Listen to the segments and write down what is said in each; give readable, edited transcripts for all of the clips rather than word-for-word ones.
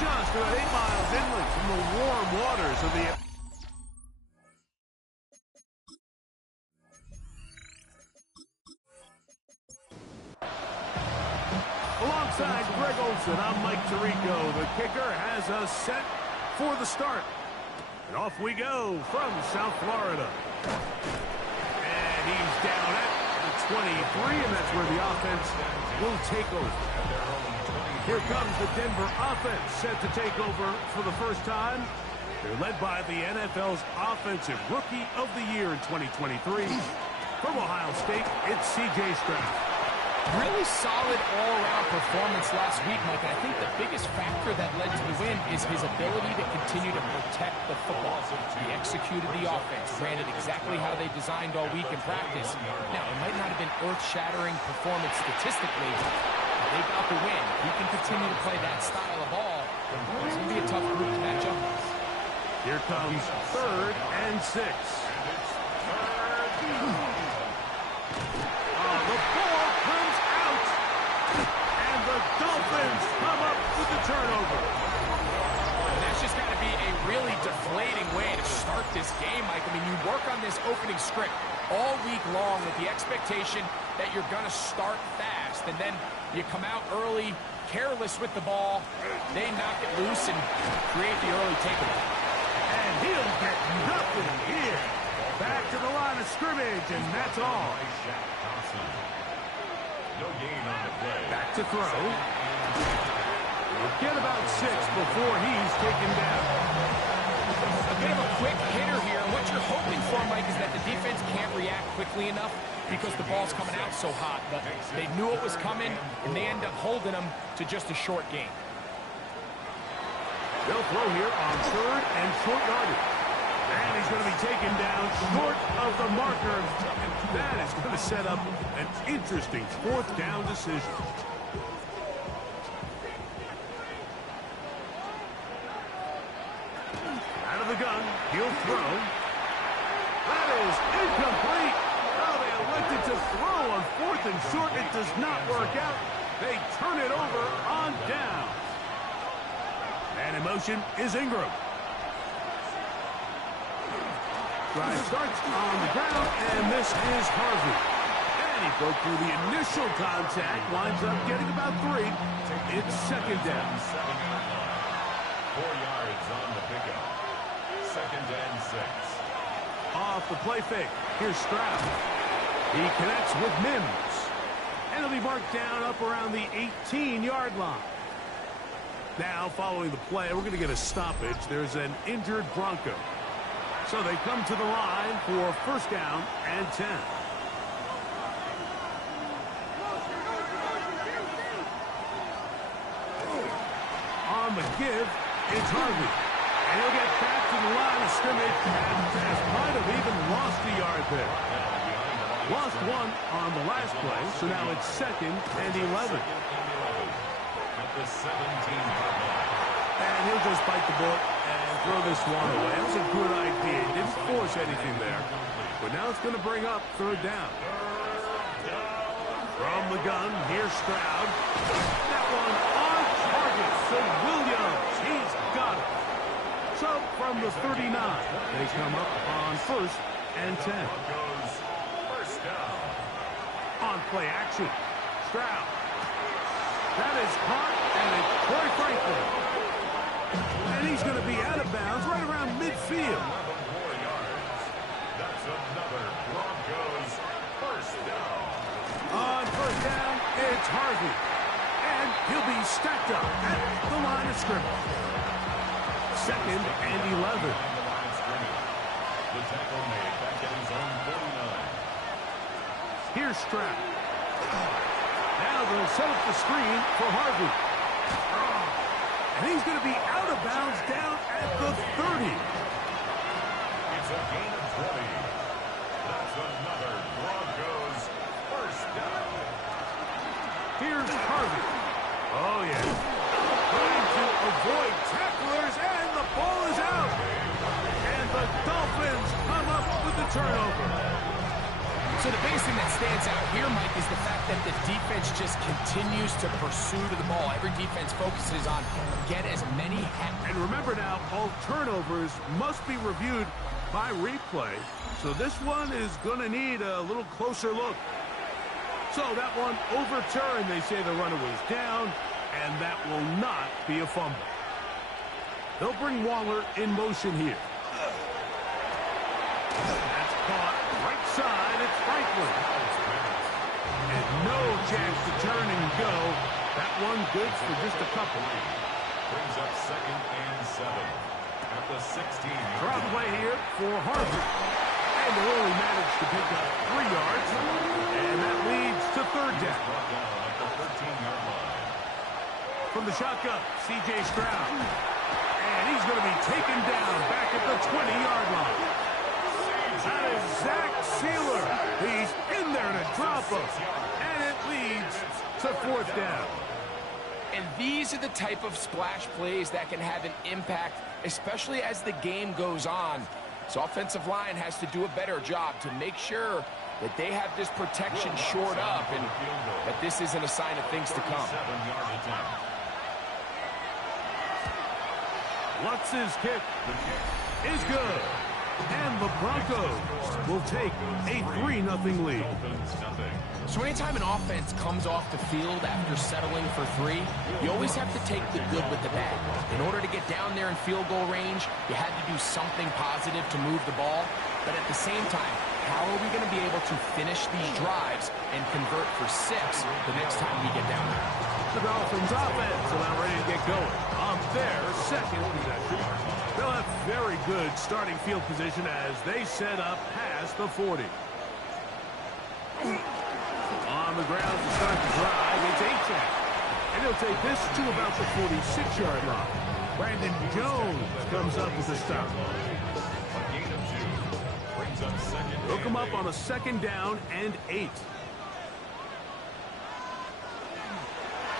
Just about 8 miles inland from the warm waters of the... Alongside Greg Olson, I'm Mike Tirico. The kicker has us set for the start. And off we go from South Florida. And he's down at the 23, and that's where the offense will take over. Here comes the Denver offense, set to take over for the first time. They're led by the NFL's Offensive Rookie of the Year in 2023. From Ohio State, it's C.J. Stroud. Really solid all-around performance last week, Mike. And I think the biggest factor that led to the win is his ability to continue to protect the football. He executed the offense, ran it exactly how they designed all week in practice. Now, it might not have been earth-shattering performance statistically, but they got the win. He can continue to play that style of ball. It's going to be a tough group to match up with. Here Here comes 3rd and 6. The ball comes out. And the Dolphins come up with the turnover. That's just got to be a really deflating way to start this game, Mike. I mean, you work on this opening script all week long with the expectation that you're going to start fast, and then you come out early, careless with the ball. They knock it loose and create the early takeaway. And he'll get nothing here. Back to the line of scrimmage, and that's all. Back to throw. We'll get about 6 before he's taken down. A bit of a quick hitter here. What you're hoping for, Mike, is that the defense can't react quickly enough because the ball's coming out so hot. But they knew it was coming, and they end up holding them to just a short gain. They'll throw here on 3rd and short yardage. And he's going to be taken down short of the marker. And that is going to set up an interesting 4th down decision. Out of the gun, he'll throw. That is incomplete. Oh, they elected to throw on 4th and short. It does not work out. They turn it over on down. And in motion is Ingram. Drive starts on the ground, and this is Harvey. And he broke through the initial contact, winds up getting about 3. It's 2nd down. 4 yards on the pickup. 2nd and 6. Off the play fake. Here's Stroud. He connects with Mims. And he'll be marked down up around the 18-yard line. Now, following the play, we're going to get a stoppage. There's an injured Bronco. So they come to the line for 1st down and 10. On the give, it's Harvey. And he'll get back to the line of scrimmage and might have even lost a yard there. Lost 1 on the last play, so now it's 2nd and 11. At the 17-yard line. And he'll just bite the bullet and throw this one away. That was a good idea. He didn't force anything there. But now it's going to bring up 3rd down. From the gun, here's Stroud. That one on target. So Williams, he's got it. So from the 39, they come up on 1st and 10. First down. On play action, Stroud. That is caught, and it's Troy Franklin. And he's going to be out of bounds right around midfield. 4 yards. That's another Broncos first down. On 1st down, it's Harvey. And he'll be stacked up at the line of scrimmage. 2nd and 11. The tackle made back at his own 49. Here's Stroud. Now they'll set up the screen for Harvey. And he's going to be out of bounds down at the 30. It's a gain of 20. That's another Broncos first down. Here's Harvey. Oh, yeah. Trying to avoid tacklers, and the ball is out. And the Dolphins come up with the turnover. So the biggest thing that stands out here, Mike, is the fact that the defense just continues to pursue to the ball. Every defense focuses on get as many. And remember now, all turnovers must be reviewed by replay. So this one is going to need a little closer look. So that one overturned. They say the runner was down, and that will not be a fumble. They'll bring Waller in motion here. That's caught right side. It's Franklin. And no chance to turn and go. That one good for just a couple. Brings up 2nd and 7 at the 16. Drop play here for Harvey. And they only managed to pick up 3 yards. And that leads to 3rd down. Brought down at the 13-yard line. From the shotgun, C.J. Stroud. And he's going to be taken down back at the 20-yard line. That is Zach Sealer. He's in there to drop him. And it leads to 4th down. And these are the type of splash plays that can have an impact, especially as the game goes on. So offensive line has to do a better job to make sure that they have this protection shored up and that this isn't a sign of things to come. Lutz's kick is good. And the Broncos will take a 3-0 lead. So anytime an offense comes off the field after settling for 3, you always have to take the good with the bad. In order to get down there in field goal range, you had to do something positive to move the ball. But at the same time, how are we going to be able to finish these drives and convert for 6 the next time we get down there? The Dolphins offense are now ready to get going on their second possession. They'll have very good starting field position as they set up past the 40. On the ground to start the drive, it's Achane. And he'll take this to about the 46-yard line. Brandon Jones comes up with a stop. Hook him up on a 2nd down and 8.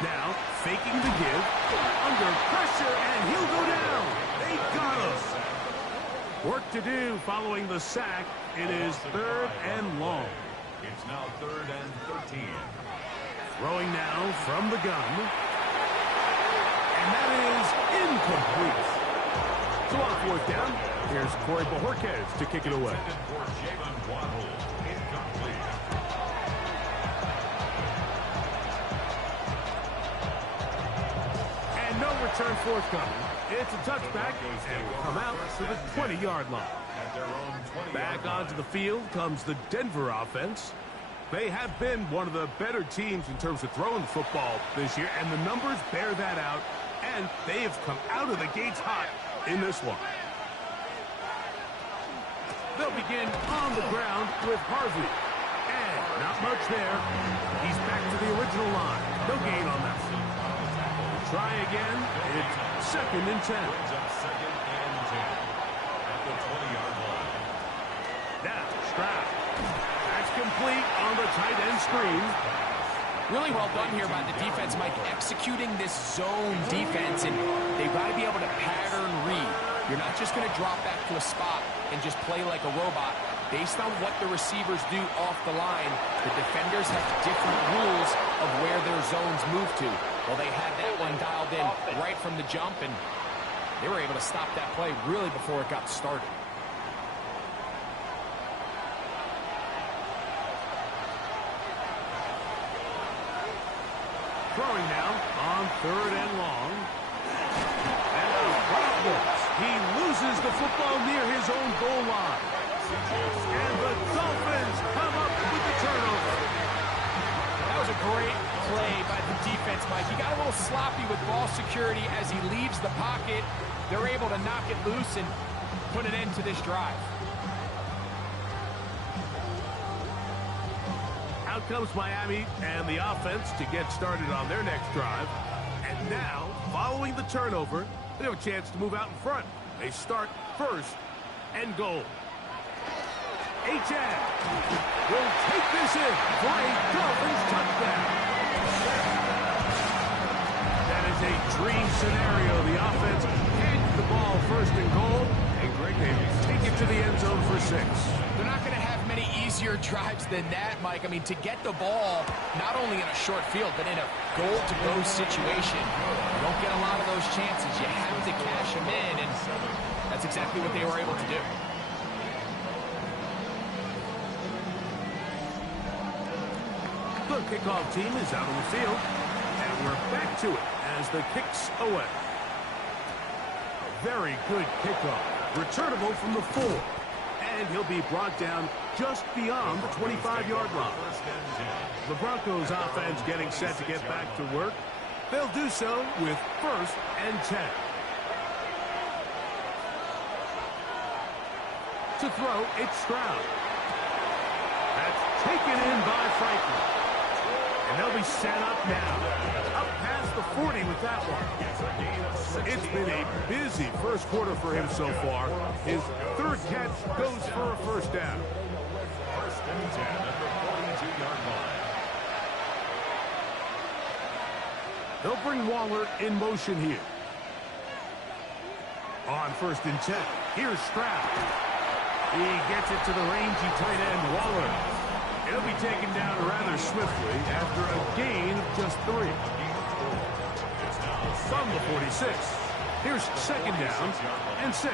Now, faking the give, under pressure, and he'll go down. They got him. Work to do following the sack. It is 3rd and long. It's now 3rd and 13. Throwing now from the gun. And that is incomplete. So on 4th down, here's Corey Bojorquez to kick it away. For Jalen Waddle, incomplete. And no return forthcoming. It's a touchback and will come out to the 20-yard line. At their own 20-yard Back line. onto the field comes the Denver offense. They have been one of the better teams in terms of throwing the football this year, and the numbers bear that out, and they have come out of the gates hot in this one. They'll begin on the ground with Harvey. And not much there. He's back to the original line. No gain on that one. Try again. It's 2nd and 10. Brings up 2nd and 10 at the 20-yard line. Now, Stroud. That's complete on the tight end screen. Really well done here by the defense, Mike, executing this zone defense, and they've got to be able to pattern read. You're not just going to drop back to a spot and just play like a robot. Based on what the receivers do off the line, the defenders have different rules of where their zones move to. Well, they had that one dialed in right from the jump, and they were able to stop that play really before it got started. Throwing now on 3rd and long. And a problem. He loses the football near his own goal line. And the Dolphins come up with the turnover. That was a great play by the defense, Mike. He got a little sloppy with ball security as he leaves the pocket. They're able to knock it loose and put an end to this drive. Out comes Miami and the offense to get started on their next drive. And now, following the turnover, they have a chance to move out in front. They start 1st and goal. Achane will take this in for a Dolphins touchdown. That is a dream scenario. The offense hands the ball 1st and goal. And Greg Davis take it to the end zone for 6. They're not going to have many easier drives than that, Mike. I mean, to get the ball not only in a short field, but in a goal-to-go situation, you don't get a lot of those chances. You have to cash them in, and that's exactly what they were able to do. The kickoff team is out on the field, and we're back to it as the kick's away. Very good kickoff. Returnable from the 4. And he'll be brought down just beyond the 25-yard line. The Broncos offense getting set to get back to work. They'll do so with 1st and 10. To throw, it's Stroud. That's taken in by Franklin. And they'll be set up now. Up past the 40 with that one. It's been a busy first quarter for him so far. His 3rd catch goes for a 1st down. 1st and 10 at the 42-yard line. They'll bring Waller in motion here. On 1st and 10, here's Stroud. He gets it to the rangy tight end, Waller. It'll be taken down rather swiftly after a gain of just 3. From the 46, here's 2nd down and 6.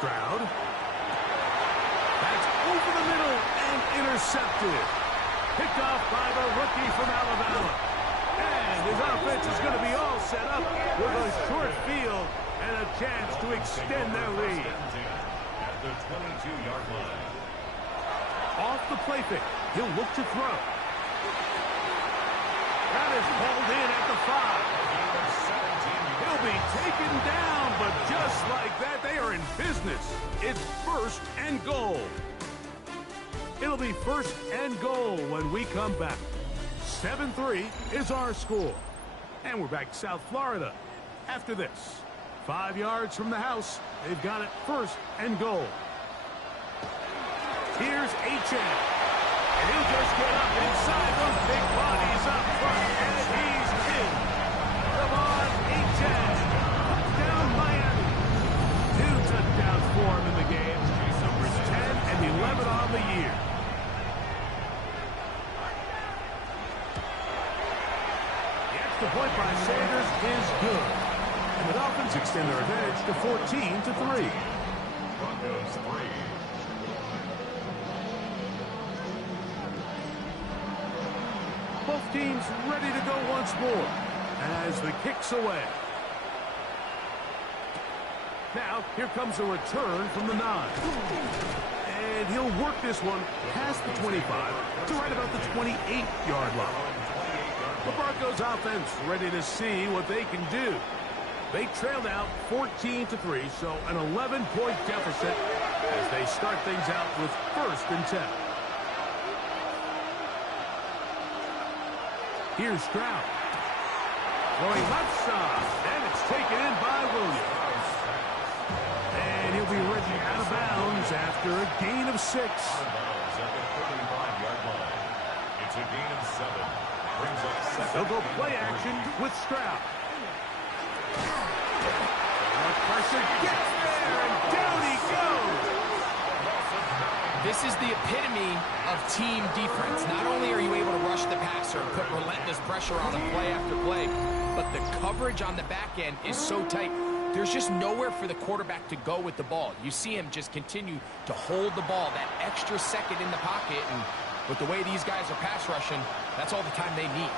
Stroud. That's over the middle and intercepted. Picked off by the rookie from Alabama. And his offense is going to be all set up with a short field and a chance to extend their lead. At the 22-yard line. Off the play fake, he'll look to throw. That is pulled in at the 5. He'll be taken down, but just like that, they are in business. It's 1st and goal. It'll be 1st and goal when we come back. 7-3 is our score. And we're back to South Florida after this. 5 yards from the house. They've got it 1st and goal. Here's Achane. And he'll just get up inside those big bodies up front. And he's in. Devon Achane. Down Miami. 2 touchdowns for him in the game. Numbers 10 and 11 on the year. The extra point by Sanders is good. And the Dolphins extend their advantage to 14-3. Broncos 3. Both teams ready to go once more as the kick's away. Now, here comes a return from the 9. And he'll work this one past the 25 to right about the 28-yard line. The Broncos offense ready to see what they can do. They trailed out 14-3, so an 11-point deficit as they start things out with 1st and 10. Here's Stroud. Going left side, and it's taken in by Williams. And he'll be ridden out of bounds after a gain of 6. Out of bounds at the 35-yard line. It's a gain of 7. Brings up 2nd. They'll go play action with Stroud. The pressure gets there, and down he goes. This is the epitome of team defense. Not only are you able to rush the passer and put relentless pressure on him play after play, but the coverage on the back end is so tight. There's just nowhere for the quarterback to go with the ball. You see him just continue to hold the ball that extra second in the pocket, and with the way these guys are pass rushing, that's all the time they need.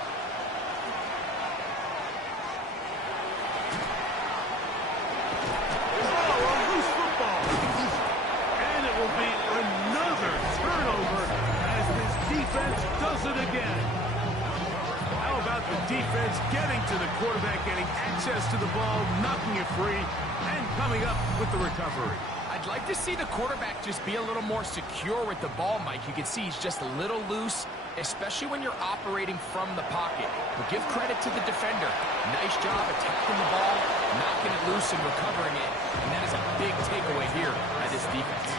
Defense getting to the quarterback, getting access to the ball, knocking it free, and coming up with the recovery. I'd like to see the quarterback just be a little more secure with the ball, Mike. You can see he's just a little loose, especially when you're operating from the pocket. But give credit to the defender. Nice job attacking the ball, knocking it loose and recovering it. And that is a big takeaway here by this defense.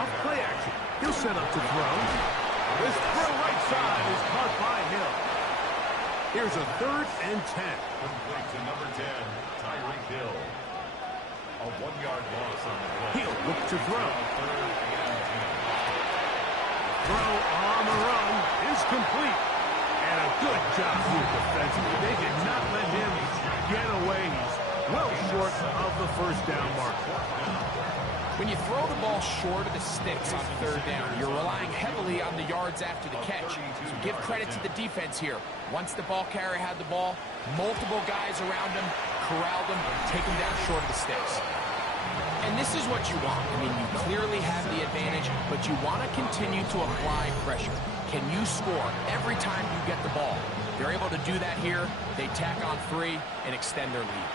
Off play action. He'll set up to throw. This throw right side is caught by Hill. Here's a 3rd and 10. Complete to number 10, Tyreek Hill. A 1-yard loss on the play. He'll look to throw. 3rd and 10. Throw on the run is complete. And a good job here defensively. They did not let him get away. He's well short of the 1st down mark. When you throw the ball short of the sticks on 3rd down, you're relying heavily on the yards after the catch. So give credit to the defense here. Once the ball carrier had the ball, multiple guys around him, corralled him, take him down short of the sticks. And this is what you want. I mean, you clearly have the advantage, but you want to continue to apply pressure. Can you score every time you get the ball? They're able to do that here. They tack on 3 and extend their lead.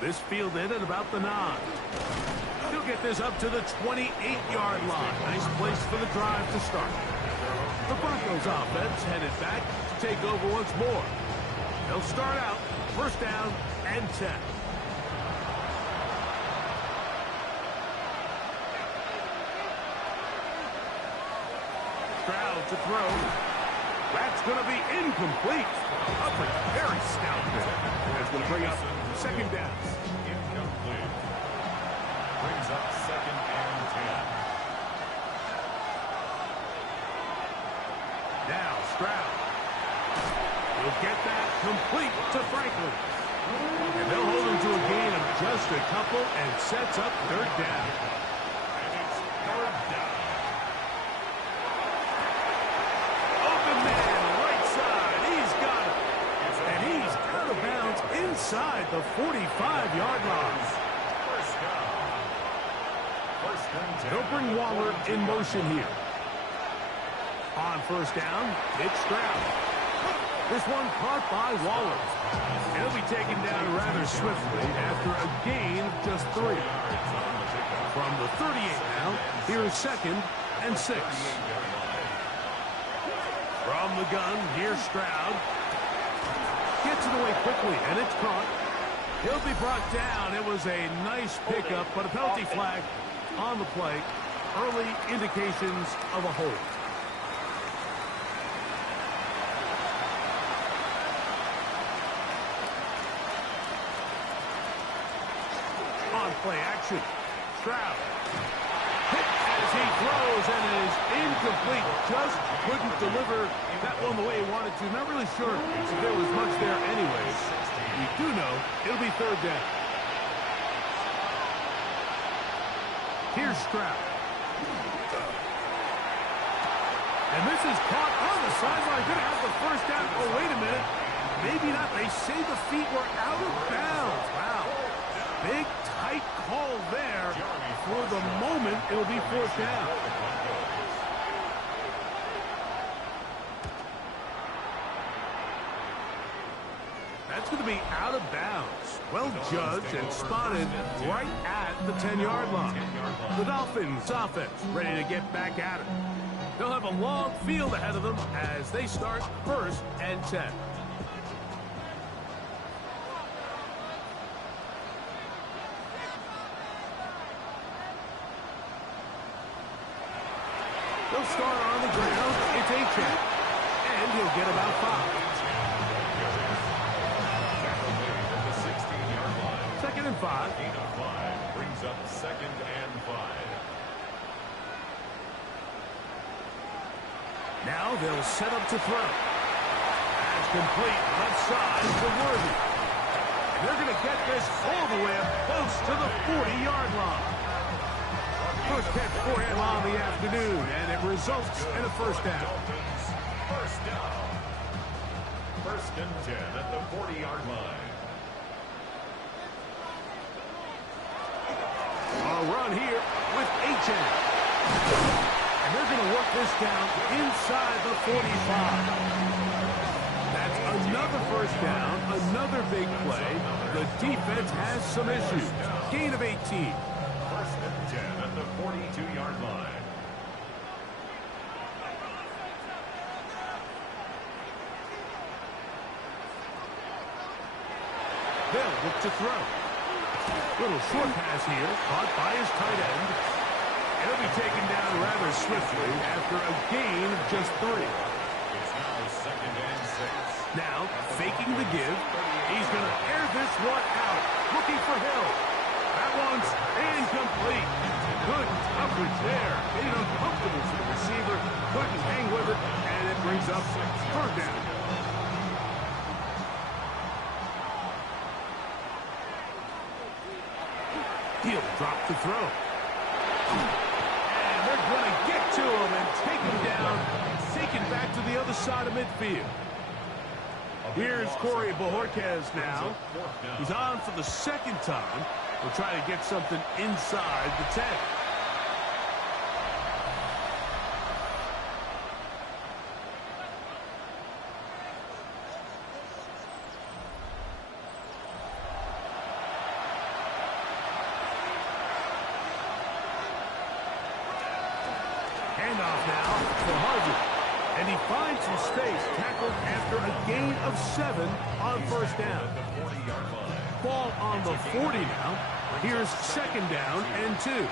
This fielded at about the 9. He'll get this up to the 28-yard line. Nice place for the drive to start. The Broncos offense headed back to take over once more. They'll start out 1st down and 10. Stroud to throw. That's going to be incomplete. Up a very stout bit. That's going to bring up second down. Incomplete. Brings up second and 10. Now Stroud. He'll get that complete to Franklin. And they'll hold him to a gain of just a couple and sets up third down. And it's third down. Open man, right side. He's got it. And he's out of bounds inside the 45-yard line. First down. First and 10. They'll bring Waller in motion here. On first down, it's Stroud. This one caught by Waller. He'll be taken down rather swiftly after a gain of just 3. From the 38 now, here's second and 6. From the gun, here's Stroud. Gets it away quickly, and it's caught. He'll be brought down. It was a nice pickup, but a penalty flag on the play. Early indications of a hold. Play action. Stroud. Hit as he throws, and it is incomplete. Just couldn't deliver that one the way he wanted to. Not really sure if there was much there anyways. We do know it'll be third down. Here's Stroud. And this is caught on the sideline. Going to have the first down. Oh, wait a minute. Maybe not. They say the feet were out of bounds. Wow. Big, tight call there. For the moment, it'll be fourth down. That's going to be out of bounds. Well judged and spotted right at the 10-yard line. The Dolphins offense ready to get back at it. They'll have a long field ahead of them as they start first and 10. They'll start on the ground. It's Achane. And he'll get about 5. Second and 5. Gain of 5 brings up second and 5. Now they'll set up to throw. That's complete left side to Worthy. And they're going to get this all the way up close to the 40-yard line. First catch for him on the afternoon, and it results in a first down. First down. First and 10 at the 40-yard line. A run here with Achane. And they're going to work this down inside the 45. That's another first down, another big play. The defense has some issues. Gain of 18. First and 10 at the 42-yard line. They'll look to throw. Little short pass here, caught by his tight end. And he'll be taken down rather swiftly after a gain of just 3. It's now second and 6. Now, faking the give, he's going to air this one out, looking for Hill. That one's incomplete. Good coverage there. Made it uncomfortable for the receiver. Couldn't hang with it, and it brings up third down. He'll drop the throw. And they're going to get to him and take him down, taken back to the other side of midfield. Here's Corey Bojorquez now. He's on for the second time. We'll try to get something inside the 10. Handoff now for Harvey. And he finds some space, tackled after a gain of 7 on first down. Ball on the 40 now. Here's second down and 2.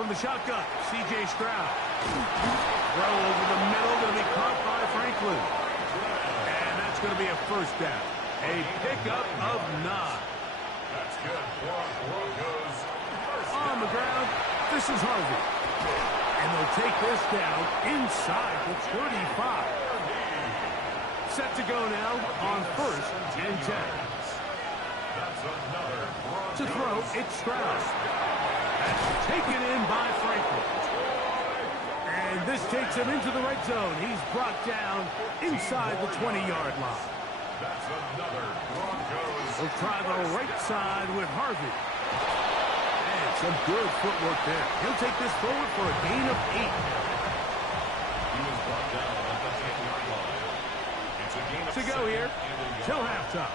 from the shotgun. C.J. Stroud. Throw over the middle, going to be caught by Franklin. And that's going to be a first down. A pickup of 9. That's good for Broncos. On the ground, this is Harvey. And they'll take this down inside the 35. Set to go now on 1st and 10. That's another To throw, it's Stroud. That's taken in by Franklin. And this takes him into the red zone. He's brought down inside the 20-yard line. That's another Broncos. We'll try the right side with Harvey. And some good footwork there. He'll take this forward for a gain of 8. He was brought down at the 10-yard line. It's a gain of To go 7 here and a till yard. halftime.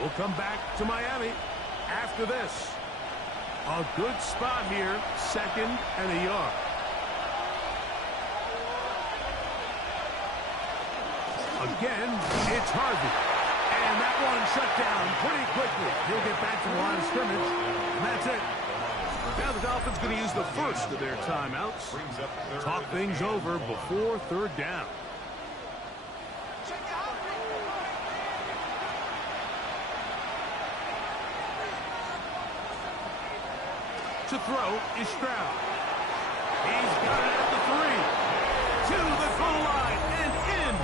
We'll come back to Miami after this. A good spot here, 2nd and a yard. Again, it's Harvey. And that one shut down pretty quickly. He'll get back to the line of scrimmage, and that's it. Now the Dolphins going to use the first of their timeouts. Brings up third Talk things and over 10. before 3rd down. To throw is Stroud. He's got it at the 3. To the goal line and in.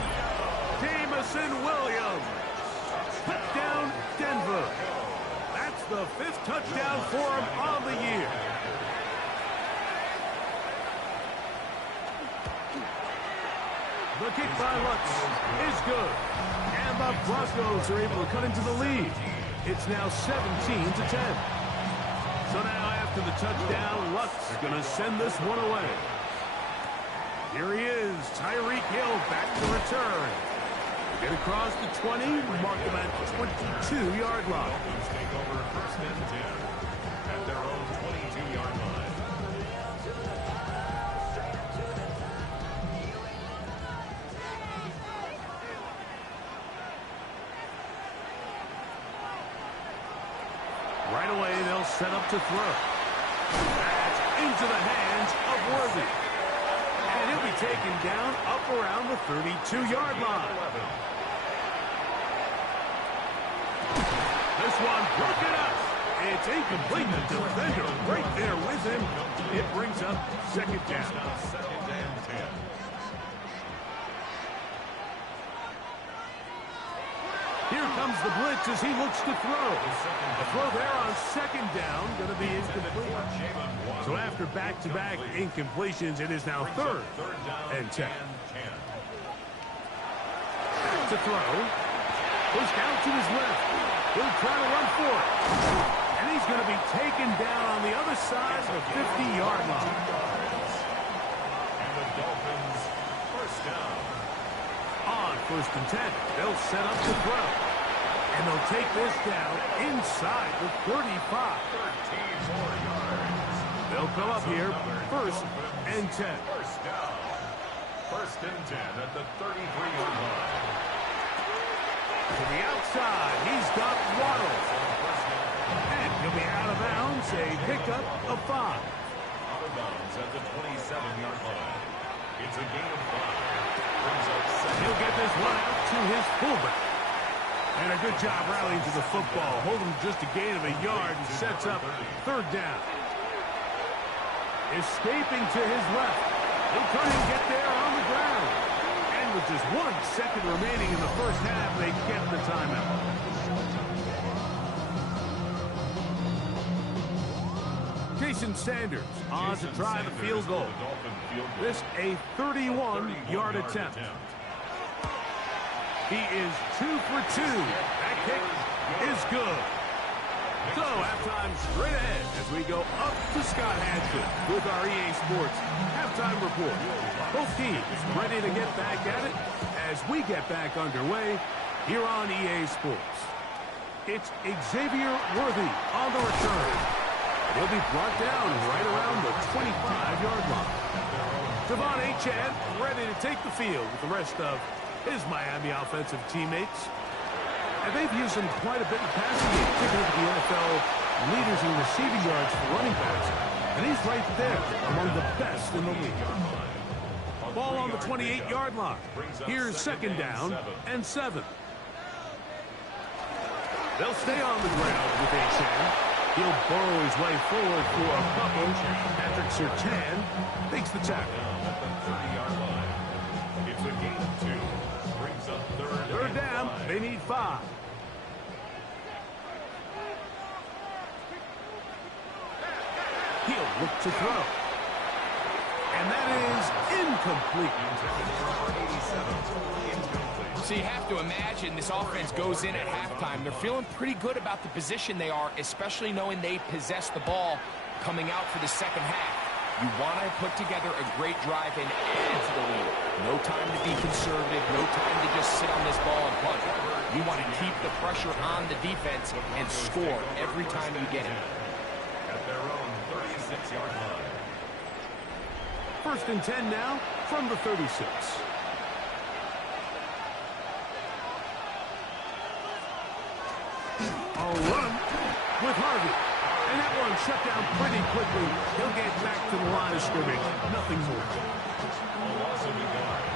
Jameson Williams. Touchdown, Denver. That's the 5th touchdown for him on the year. The kick by Lutz is good. And the Broncos are able to cut into the lead. It's now 17-10. So now after the touchdown, Lutz is going to send this one away. Here he is, Tyreek Hill back to return. Get across the 20, mark him at the 22-yard line. Dolphins take over 1st and 10 at their own 22-yard line. Right away, they'll set up to throw. That's into the hands of Worthy. And he'll be taken down up around the 32-yard line. This one broken up. It's incomplete. The defender right there with him. It brings up 2nd down. 2nd and 10. Here comes the blitz as he looks to throw. A throw there on 2nd down, going to be incomplete. So after back-to-back incompletions, it is now 3rd and 10. To throw. Pushed out to his left. He'll try to run for it. And he's going to be taken down on the other side of the 50-yard line. And the Dolphins 1st down. On 1st and 10, they'll set up to throw. And they'll take this down inside the 35. 13 more yards. They'll come up here, 1st and 10. 1st down. 1st and 10 at the 33-yard line. To the outside, he's got Waddle. And he'll be out of bounds, a pickup of 5. Out of bounds at the 27-yard line. It's a gain of 5. Brings up 2nd. He'll get this one out to his fullback. And a good job rallying to the football. Holding just a gain of a yard and sets up 3rd down. Escaping to his left. He'll try and get there on the ground. And with just 1 second remaining in the first half, they get the timeout. Jason Sanders on to try the field goal. This a 31-yard attempt. He is 2 for 2. That kick is good. So halftime straight ahead as we go up to Scott Hanson with our EA Sports halftime report. Both teams ready to get back at it as we get back underway here on EA Sports. It's Xavier Worthy on the return. He'll be brought down right around the 25-yard line. Devon Achane ready to take the field with the rest of his Miami offensive teammates. And they've used him quite a bit in passing game, particularly with the NFL leaders in receiving yards for running backs. And he's right there among the best in the league. Ball on the 28-yard line. Here's second down and 7. They'll stay on the ground with Achane. He'll burrow his way forward for a couple. Patrick Surtain takes the tackle. It's a gain of 2. Brings up Third down. They need 5. He'll look to throw. And that is incomplete. So you have to imagine this offense goes in at halftime. They're feeling pretty good about the position they are, especially knowing they possess the ball coming out for the second half. You want to put together a great drive and add to the lead. No time to be conservative, no time to just sit on this ball and punt. You want to keep the pressure on the defense and score every time you get it. At their own 36-yard line. First and 10 now from the 36. A run with Harvey. And that one shut down pretty quickly. He'll get back to the line of scrimmage. Nothing more. A loss of a yard.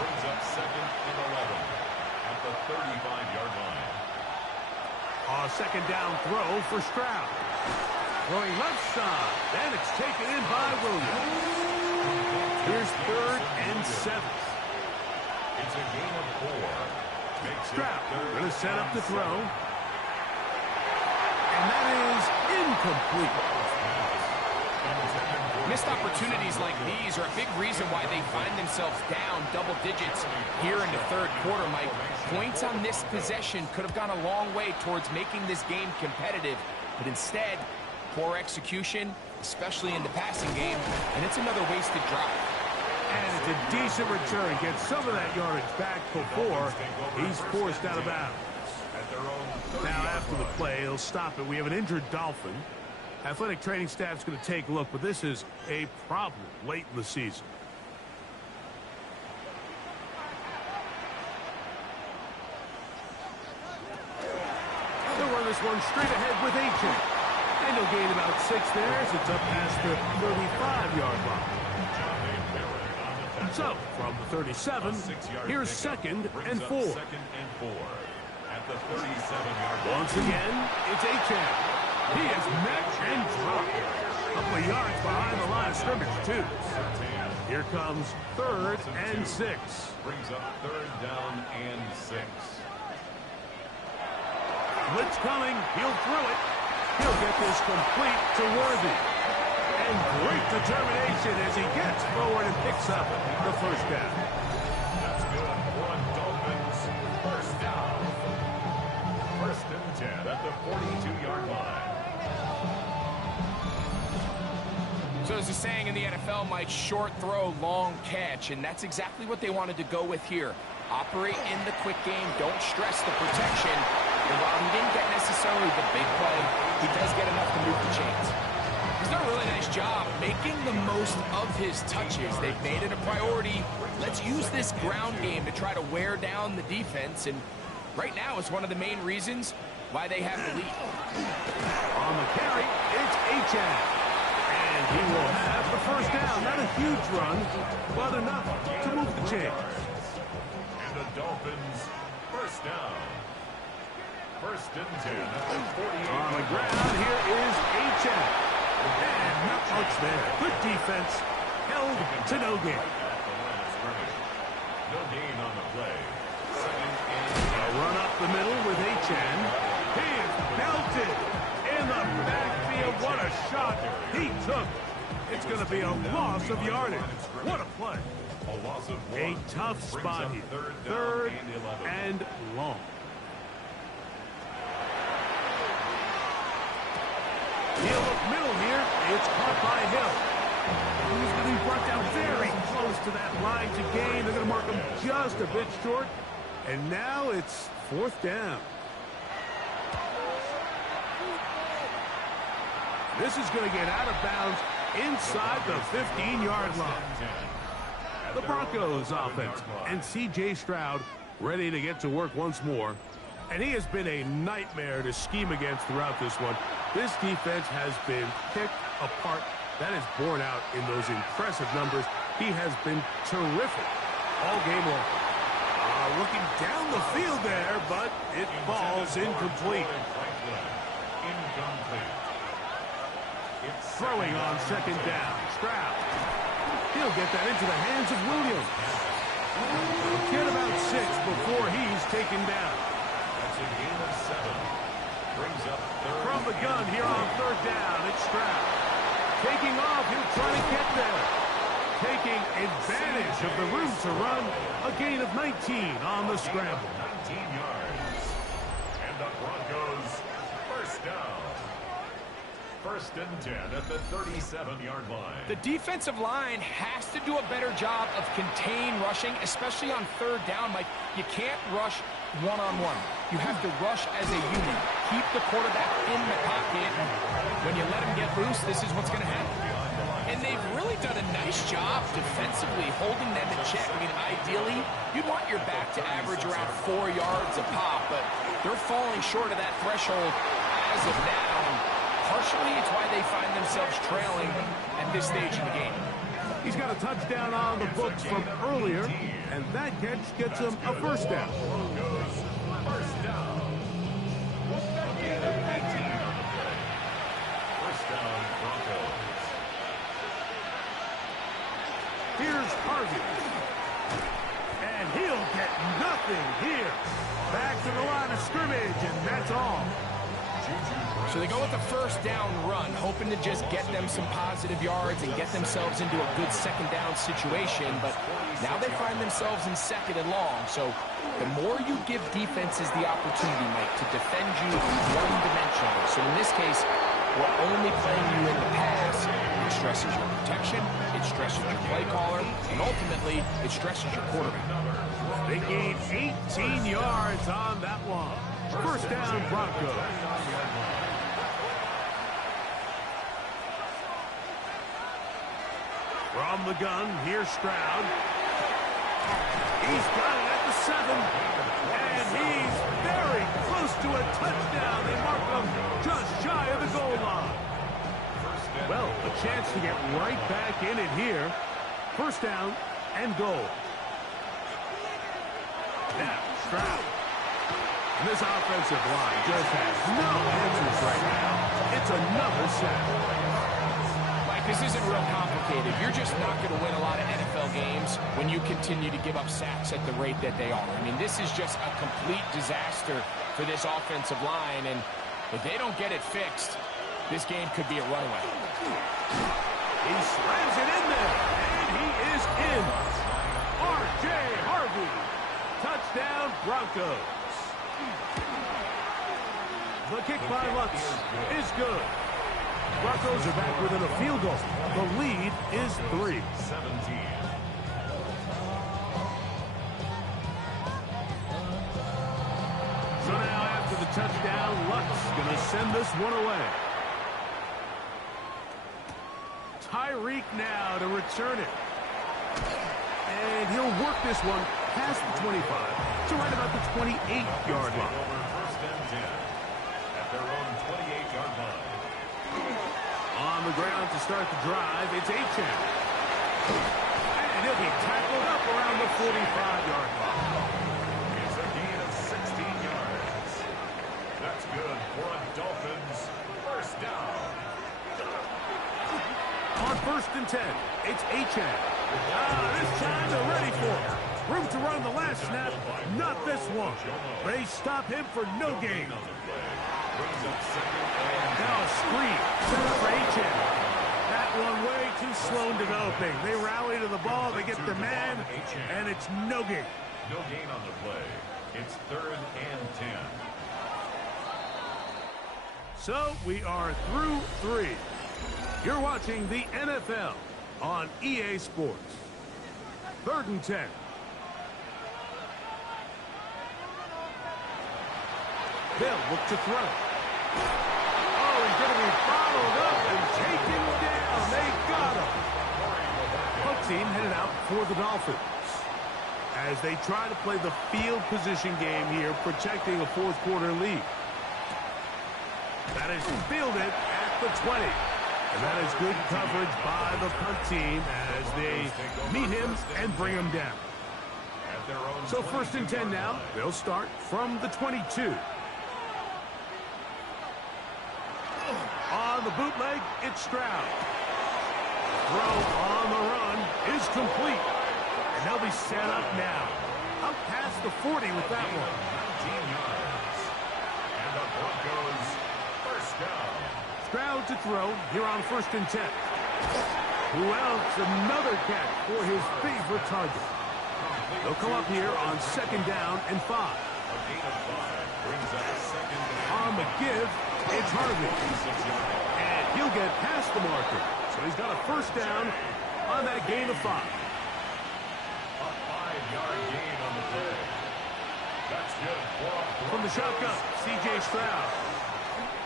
Brings up second and 11 at the 35-yard line. A second down throw for Stroud. Throwing left side. And it's taken in by Williams. Here's third and 7. It's a gain of 4. Stroud going to set up the throw. And that is incomplete. Missed opportunities like these are a big reason why they find themselves down double digits here in the third quarter, Mike. Points on this possession could have gone a long way towards making this game competitive, but instead, poor execution, especially in the passing game, and it's another wasted drive. And it's a decent return. Gets some of that yardage back before he's forced out of bounds. Now, after the play, he'll stop it. We have an injured Dolphin. Athletic training staff's going to take a look, but this is a problem late in the season. They'll run this one straight ahead with Achane. And he'll gain about 6 there as it's up past the 35-yard line. So, from the 37, here's second and 4. At the 37-yard line. Once again, it's Achane. He is met and dropped. A couple of yards behind the line of scrimmage, too. Here comes third and 6. Brings up third down and 6. Blitz coming. He'll throw it. He'll get this complete to Worthy. And great determination as he gets forward and picks up the first down. That's good for a Dolphins first down. First and 10 at the 42-yard line. So there's a saying in the NFL, Mike, short throw, long catch, and that's exactly what they wanted to go with here. Operate in the quick game, don't stress the protection, and while he didn't get necessarily the big play, he does get enough to move the chains. He's done a really nice job making the most of his touches. They've made it a priority. Let's use this ground game to try to wear down the defense, and right now it's one of the main reasons why they have the lead. On the carry, it's Achane. And he will have the first down. Not a huge run, but enough to move the chains. And the Dolphins first down. First and 10 at the 48. On the ground, here is Achane. And not much there. Good defense. Held to no gain. No gain on the play. Second and A run up the middle with Achane. He is belted in the backfield. What a shot he took. It's going to be a loss of yardage. What a play. a loss of A 1. tough Brings spot up here. Third Third and long. He'll look middle here. It's caught by Hill. He's going to be brought down very close to that line to gain. They're going to mark him just a bit short. And now it's fourth down. This is going to get out of bounds inside the 15-yard line. The Broncos offense and C.J. Stroud ready to get to work once more. And he has been a nightmare to scheme against throughout this one. This defense has been picked apart That is borne out in those impressive numbers. He has been terrific all game long. Looking down the field there, but it falls incomplete. Throwing on second down. Stroud. He'll get that into the hands of Williams. Get about 6 before he's taken down. That's a gain of 7. Brings up third. From the gun here on third down, it's Stroud. Taking off, he'll try to get there. Taking advantage of the room to run. A gain of 19 on the scramble. 19 yards. And the Broncos first down. First and 10 at the 37-yard line. The defensive line has to do a better job of contain rushing, especially on third down. Like, you can't rush one-on-one. You have to rush as a unit. Keep the quarterback in the pocket. When you let him get loose, this is what's going to happen. And they've really done a nice job defensively holding them in check. I mean, ideally, you'd want your back to average around 4 yards a pop, but they're falling short of that threshold as of now. And partially, it's why they find themselves trailing at this stage in the game. He's got a touchdown on the books from earlier, and that catch gets him a first down. First down. A gain of 18 on the play. First down, Broncos. Here's Harvey. And he'll get nothing here. Back to the line of scrimmage, and that's all. So they go with the first down run, hoping to just get them some positive yards and get themselves into a good second down situation. But now they find themselves in second and long. So the more you give defenses the opportunity, Mike, to defend you one-dimensionally. So in this case, we're only playing you in the pass. It stresses your protection, it stresses your play caller, and ultimately, it stresses your quarterback. They gained 18 yards on that one. First down, Broncos. From the gun, here's Stroud. He's got it at the 7. And he's very close to a touchdown. They mark him just shy of the goal line. Well, a chance to get right back in it here. First down and goal. Now, Stroud. This offensive line just has no answers right now. It's another sack. Mike, this isn't real complicated. You're just not going to win a lot of NFL games when you continue to give up sacks at the rate that they are. I mean, this is just a complete disaster for this offensive line, and if they don't get it fixed, this game could be a runaway. He slams it in there, and he is in. R.J. Harvey. Touchdown, Broncos. The kick by Lutz is good. Broncos are back within a field goal. The lead is 3. 17. So now after the touchdown, Lutz going to send this one away. Tyreek now to return it. And he'll work this one past the 25 to right about the 28-yard line. First and 10 at their own 28-yard line. On the ground to start the drive, it's Achane. And he'll be tackled up around the 45-yard line. It's a gain of 16 yards. That's good for a Dolphins first down. On first and 10, it's Achane. This time they're ready for it. Room to run the last snap, not this one. They stop him for no gain. Now a screen set up for Achane. That one way too slow in developing. They rally to the ball, they get their man, and it's no gain. No gain on the play. It's third and 10. So we are through 3. You're watching the NFL on EA Sports. Third and 10. They'll look to throw. Oh, he's going to be followed up and taken down. They got him. Punt team headed out for the Dolphins as they try to play the field position game here, protecting a fourth-quarter lead. That is fielded at the 20. And that is good coverage by the punt team as they meet him and bring him down. So 1st and 10 now. They'll start from the 22. On the bootleg, it's Stroud. Throw on the run is complete. And they'll be set up now. Up past the 40 with that one. 19 yards. And the Broncos first down. Stroud to throw here on 1st and 10. Who else? Another catch for his favorite target. They'll come up here on 2nd down and 5. A gain of 5 brings up a 2nd down. On the give, it's Harvey. And he'll get past the marker. So he's got a 1st down on that gain of 5. A 5-yard gain on the play. That's good. From the shotgun, C.J. Stroud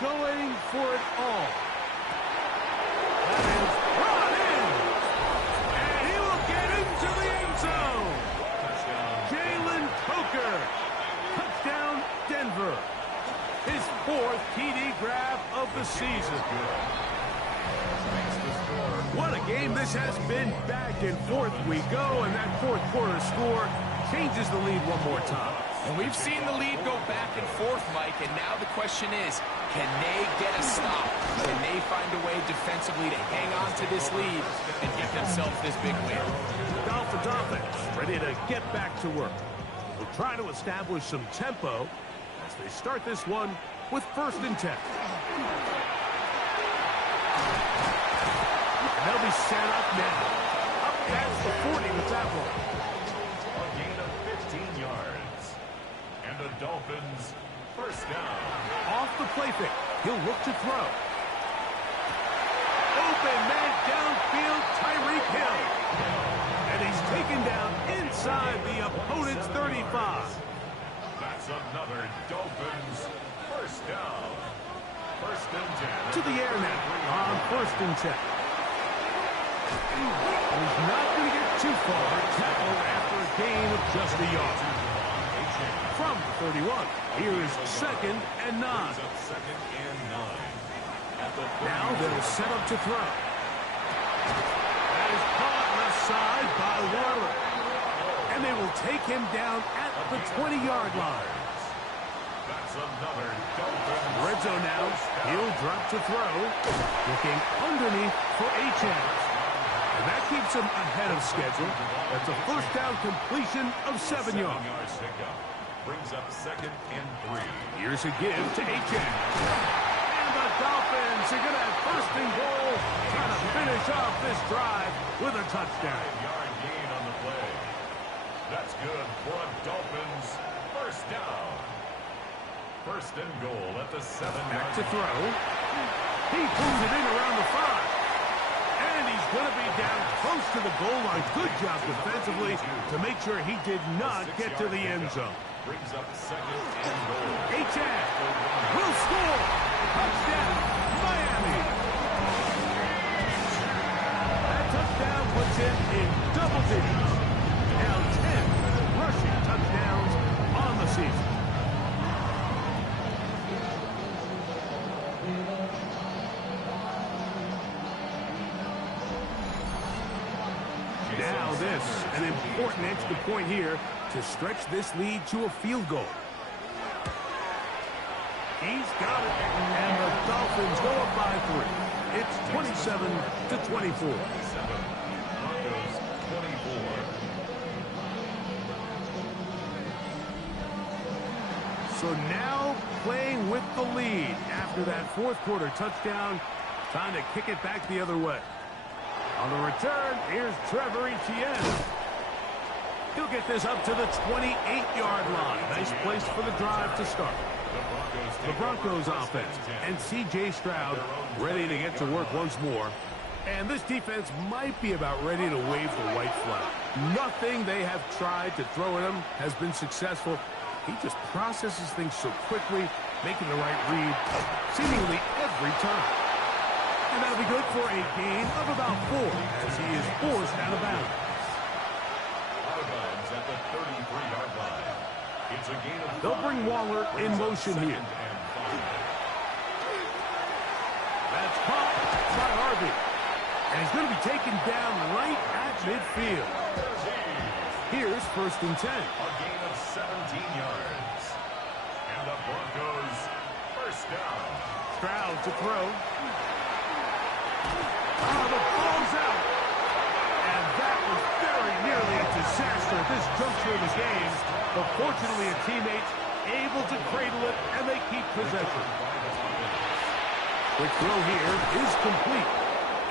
going for it all. That is brought in. And he will get into the end zone. Jalen Coker. Touchdown, Denver. His 4th TD grab of the season. What a game this has been. Back and forth we go, and that 4th quarter score changes the lead one more time. And we've seen the lead go back and forth, Mike, and now the question is, can they get a stop? Can they find a way defensively to hang on to this lead and give themselves this big win? Dolphins offense ready to get back to work. We'll try to establish some tempo as they start this one with 1st and 10. And they'll be set up now. Up past the 40 with that one. A gain of 15 yards. And the Dolphins first down. Off the play fake. He'll look to throw. Open man downfield, Tyreek Hill. And he's taken down inside the opponent's 35. That's another Dolphins first down. 1st and 10. To the air now on 1st and 10. And he's not going to get too far. Tackled after a gain of just a yard. From the 31, here's 2nd and 9. Brings up 2nd and 9. At the Now they'll set up to throw. That is caught left side by Waller. And they will take him down at the 20-yard line. That's another Dolphins. Red zone now. He'll drop to throw. Looking underneath for Achane. And that keeps him ahead of schedule. That's a 1st down completion of 7 yards. Pickup. Brings up 2nd and 3. Here's a give to Achane. And the Dolphins are going to have 1st and goal. Trying to finish off this drive with a touchdown. 5-yard gain on the play. That's good for a Dolphins first down. 1st and goal at the 7-yard Back to throw. He pulls it in around the 5. And he's going to be down close to the goal line. Good job defensively to make sure he did not get to the end zone. Brings up 2nd and goal. Achane will score. Touchdown, Miami. That touchdown puts him in double digits. Now 10 rushing touchdowns on the season. Now this, an important extra point here to stretch this lead to a field goal. He's got it, and the Dolphins go up by 3. It's 27-24. Broncos 24. So now playing with the lead after that 4th quarter touchdown. Time to kick it back the other way. On the return, here's Trevor Etienne. He'll get this up to the 28-yard line. Nice place for the drive to start. The Broncos offense and C.J. Stroud ready to get to work once more. And this defense might be about ready to wave the white flag. Nothing they have tried to throw at him has been successful. He just processes things so quickly, making the right read seemingly every time. And that'll be good for a gain of about 4 as he is forced out of bounds. Out of bounds at the 33-yard line. It's a gain of 5. They'll bring Waller in motion here. That's caught by Harvey. And he's going to be taken down right at midfield. Here's 1st and 10. A gain of 17 yards. And the Broncos 1st down. Stroud to throw. Oh, the ball's out. And that was very nearly a disaster at this juncture of the game. But fortunately, a teammate able to cradle it, and they keep possession. Quick throw here is complete.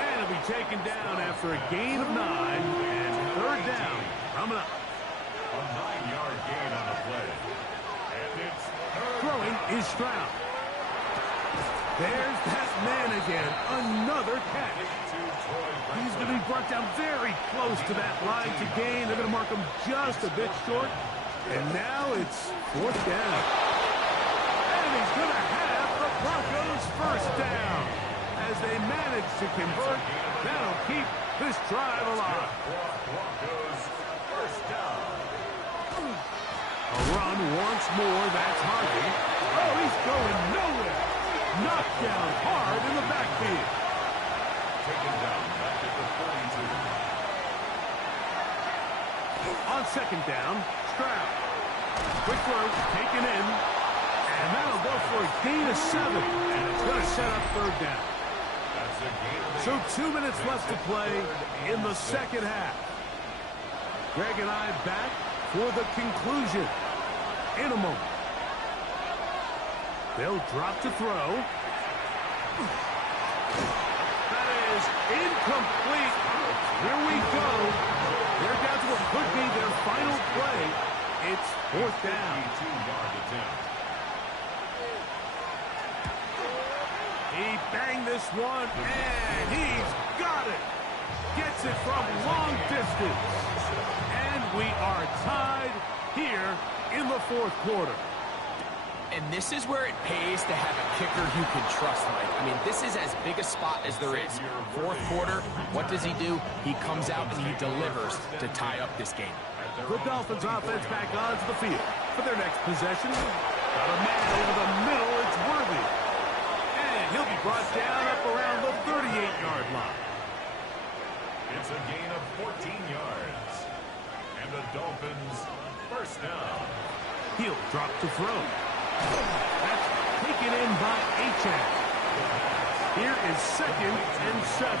And it'll be taken down after a gain of 9 and 3rd down. Coming up. A 9-yard gain on the play. And it's throwing is Stroud. There's that man again. Another catch. He's going to be brought down very close to that line to gain. They're going to mark him just a bit short. And now it's 4th down. And he's going to have the Broncos 1st down. As they manage to convert, that'll keep this drive alive. Broncos 1st down. A run once more. That's Harvey. Oh, he's going nowhere. Knocked down hard in the backfield. Taken down back at the 42. On 2nd down, Stroud. Quick throw, taken in. And that'll go for a gain of 7. And it's going to set up 3rd down. That's a gain of 8. So 2 minutes left to play in the 2nd half. Greg and I back for the conclusion in a moment. They'll drop to throw. That is incomplete. Here we go. They're down to what could be their final play. It's 4th down. 2-yard attempt. He banged this one, and he's got it. Gets it from long distance. And we are tied here in the 4th quarter. And this is where it pays to have a kicker you can trust, Mike. I mean, this is as big a spot as there is. 4th quarter, what does he do? He comes out and he delivers to tie up this game. The Dolphins offense back onto the field for their next possession. Got a man over the middle. It's Worthy. And he'll be brought down up around the 38-yard line. It's a gain of 14 yards. And the Dolphins 1st down. He'll drop to throw. That's taken in by Achane. Here is 2nd and 7.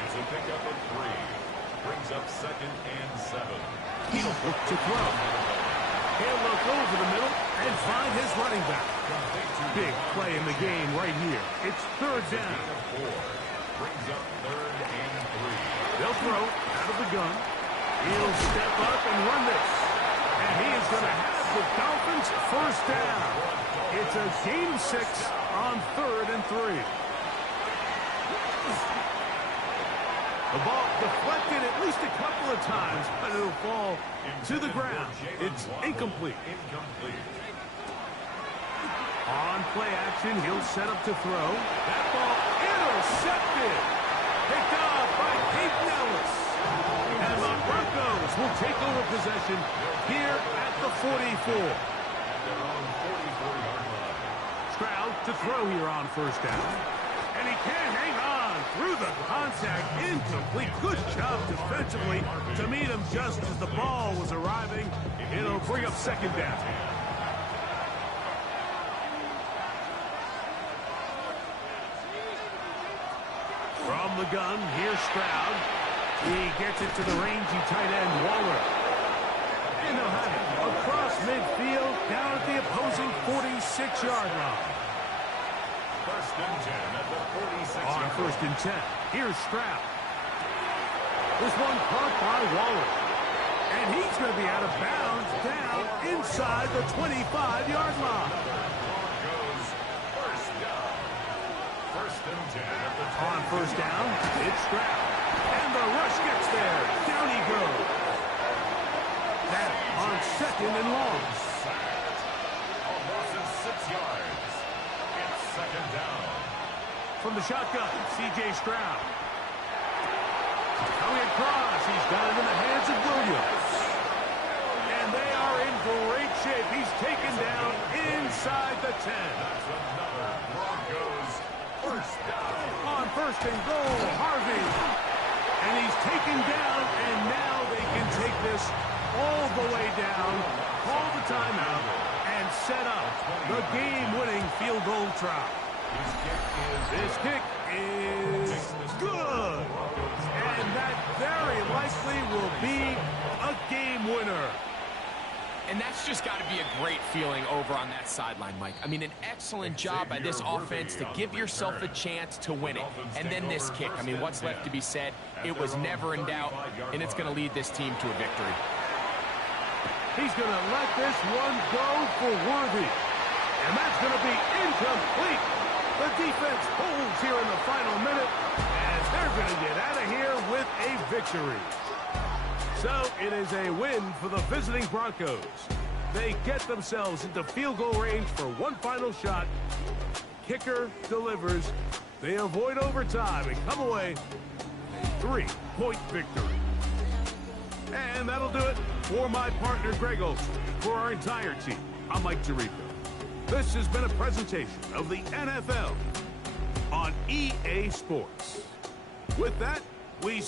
It's a pickup of 3. Brings up 2nd and 7. He'll look to throw. He'll look over the middle and find his running back. Big play in the game right here. It's 3rd down. 4. Brings up 3rd and 3. They'll throw out of the gun. He'll step up and run this. And he is going to have the Dolphins 1st down. It's a gain of 6 on 3rd and 3. The ball deflected at least a couple of times, but it'll fall to the ground. It's incomplete. On play action, he'll set up to throw. That ball intercepted. Picked off by Peyton Ellis. And the Broncos will take over possession here at the 44. Their own 44-yard line. Stroud to throw here on 1st down. And he can't hang on through the contact. Incomplete. Good job defensively to meet him just as the ball was arriving. It'll bring up 2nd down. From the gun, here's Stroud. He gets it to the rangy tight end, Waller. And they'll have it across midfield, down at the opposing 46-yard line. 1st and 10 at the 46-yard line. On 1st and 10, here's Stroud. This one caught by Waller. And he's going to be out of bounds down inside the 25-yard line. Broncos 1st down. 1st and 10 at the 20. On 1st down, it's Stroud. And the rush gets there. Down he goes. That on 2nd and long. A loss of 6 yards. It's 2nd down. From the shotgun, C.J. Stroud. Coming across, he's got it in the hands of Williams. And they are in great shape. He's taken down inside the 10. That's another Broncos 1st down. On 1st and goal, Harvey. And he's taken down, and now they can take this all the way down, call the timeout, and set up the game-winning field goal try. This kick is good. And that very likely will be a game winner. And that's just got to be a great feeling over on that sideline, Mike. I mean, an excellent job by this offense to give yourself a chance to win it. And then this kick. I mean, what's left to be said? It was never in doubt, and it's going to lead this team to a victory. He's going to let this one go for Worthy. And that's going to be incomplete. The defense holds here in the final minute, as they're going to get out of here with a victory. So it is a win for the visiting Broncos. They get themselves into field goal range for one final shot. Kicker delivers. They avoid overtime and come away 3-point victory. And that'll do it for my partner, Greg Olsen. For our entire team, I'm Mike Tirico. This has been a presentation of the NFL on EA Sports. With that, we